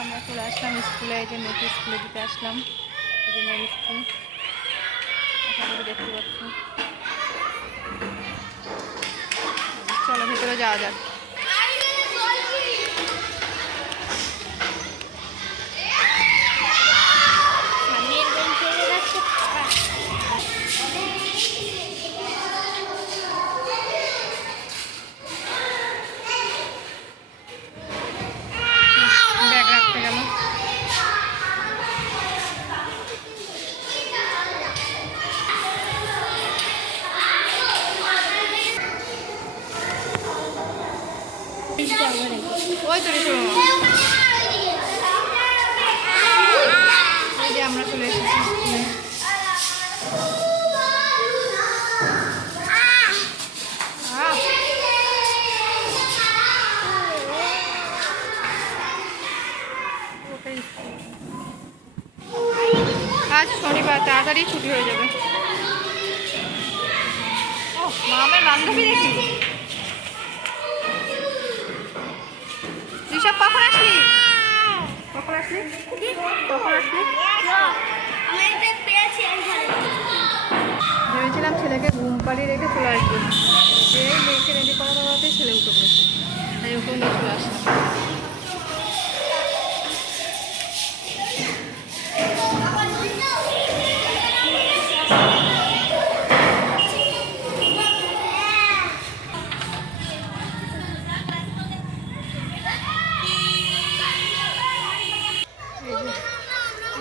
আমরা চলে আসলাম স্কুলে, এই যে মেয়েকে স্কুলে দিতে আসলাম। এই যে মেয়ের স্কুল, আশা করি দেখতে পাচ্ছি। চলো ভেতরে যাওয়া যাক। ব্যাগ রাখতে গেল। ওই তো এই যে আমরা চলে এসেছি স্কুলে। আজ শনিবার, তাড়াতাড়ি ছুটি হয়ে যাবে। ও মামের বান্ধবী দেখি। ঋষভ কখন আসলি? কখন আসলি? কখন আসলি? ভেবেছিলাম ছেলেকে ঘুম পাড়িয়ে রেখে চলে আসবো। এই মেয়েকে রেডি করা দেওয়াতে ছেলে উঠে পড়েছে, তাই ওকে নিয়ে চলে আসলাম।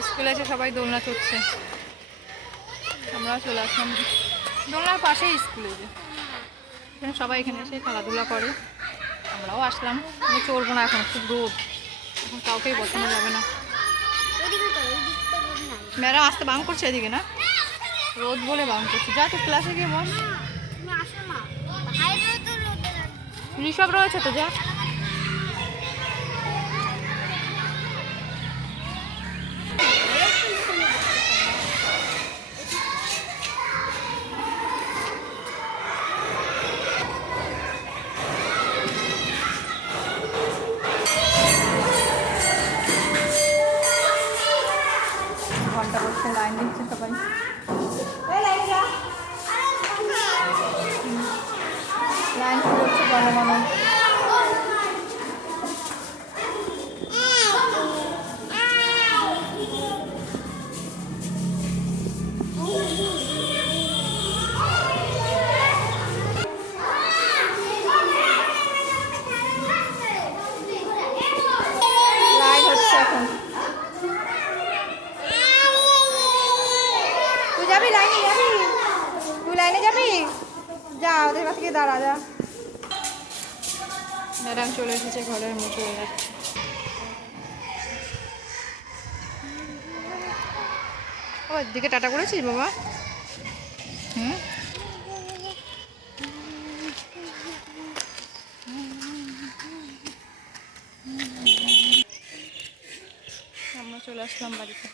স্কুলে এসে সবাই দোলনা চড়ছে, আমরাও চলে আসলাম। দোলনার পাশেই স্কুলে, যে এখানে সবাই এখানে এসে খেলাধুলা করে, আমরাও আসলাম। আমি চড়বো না, এখন খুব রোদ, এখন কাউকেই বসানো যাবে না। ম্যাডাম আসতে বাং করছে এদিকে, না রোদ বলে বাং করছে। যা তো ক্লাসে গিয়ে বস। ঋষভ রয়েছে তো, যা। ঘন্টা বসে লাইন দিচ্ছে সবাই। লাইন করছে জনগণ। লাইন হচ্ছে এখন। তুই যাবি লাইনে? যাবি তুই লাইনে? যাবি, যা ওদের কাছে গিয়ে দাঁড়া, যা। ম্যাডাম চলে এসেছে, ঘরের মধ্যে চলে যাচ্ছে। ও দিকে টাটা করেছিস বাবা? হুম, আমরা চলে আসলাম বাড়িতে।